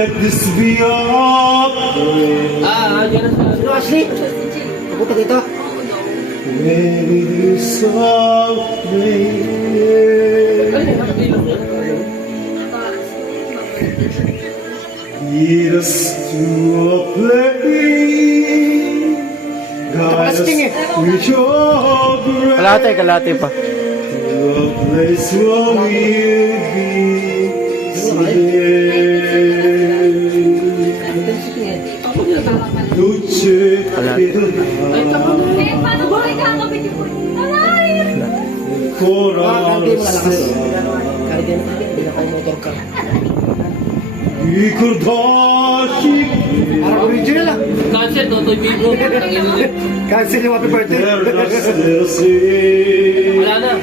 Let this be up. Diyan na sa... Ashley, pupunta dito. Maybe someday. Lead us to a place. Guide us with your grace. Kalate pa. To a place where we'll be safe. Luce Paano ba kayo kakabit yung Hindi mo lalakas. Kahit hindi na kayo motor car. ricordarci Parang original ah. Cancel, Totoy Bigo. Cancel yung happy birthday. per la sera Wala na.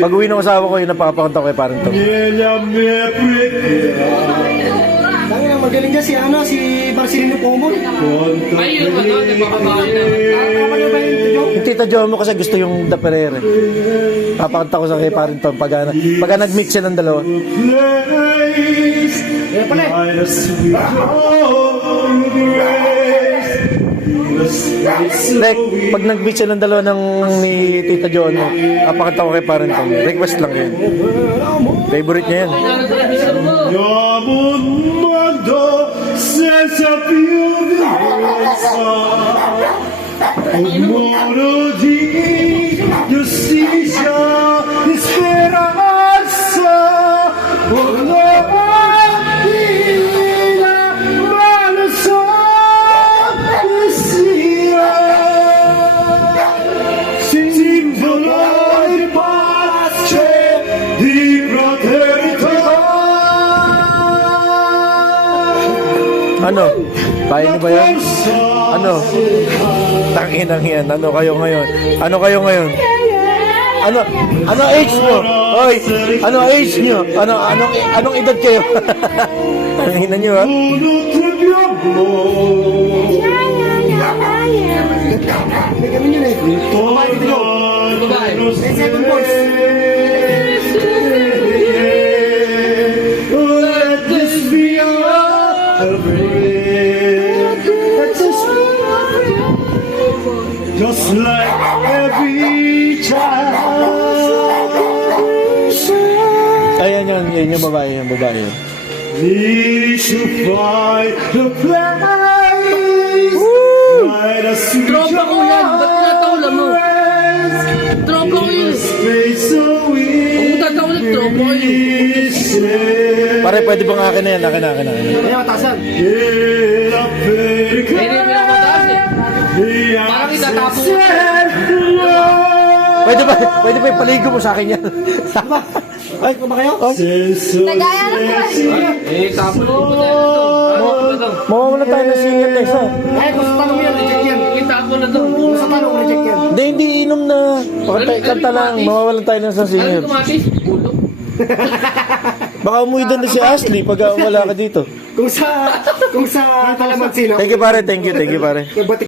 Pag uwi ng asawa ko, yun napakapakanta ko kay parang to. negli a me pregherà Dami na magaling dyan si Marcelino Pomor. Ay, yung ano, nagpakabahan na. Kapag ba yung ito, Joe? Yung Tita Jo mo kasi gusto yung Da Ferrer. Papakanta ko sa kay parang to. Pagka nag-mix yan ng dalawa. place Yan pala eh. guide us with your grace lead us to Like, pag nag-mix yan ng dalawa ni Tita Jo, papakanta ko kay parang to. Request lang yun. Favorite niya yan. Ano sa revision mo? Andiamo un mondo senza più violenza, un mondo di giustizia, di speranza, una mattina, ma lo so che sia simbolo di pace, di fraternità. Ano? Kaya niyo ba yan? Ano? Tanginang yan. Ano kayo ngayon? Ano kayo ngayon? Ano age nyo? Hoy, ano age nyo? Anong edad kayo? Tanginan nyo ha? Uno trebbiamo May kami yun eh. Babae dito. May seven boys. Let this be our prayer. Just like every child Ayan yun. Yan yung babae. Yung babae yun. needs to find the place. Guide us to Tropa ko yan. Ba't tinatawalan mo? Tropa ko yun. space so we Kung tatawalan, tropa ko yun. Pare, pwede bang akin na yan? Akin na. May matasan. Era Hindi perché naman ako mataas eh. Parang itatapon ko. Pwede ba ipaligo mo sa akin yan? Ay, kung ba kayo? Nagaya lang ko Tapon ko na ito. Mawawalan tayo ng singer next ha. Ay, kung sa tanong yan, reject yan. Itapon na to. Kung sa tanong, reject yan. Hindi inom na. Kanta lang. Mawawalan tayo ng isang Ano singer. tumatis? Ulo. Baka umuwi doon na si Ashley pag wala ka dito. Kung sa kalamansi lang. Thank you pare.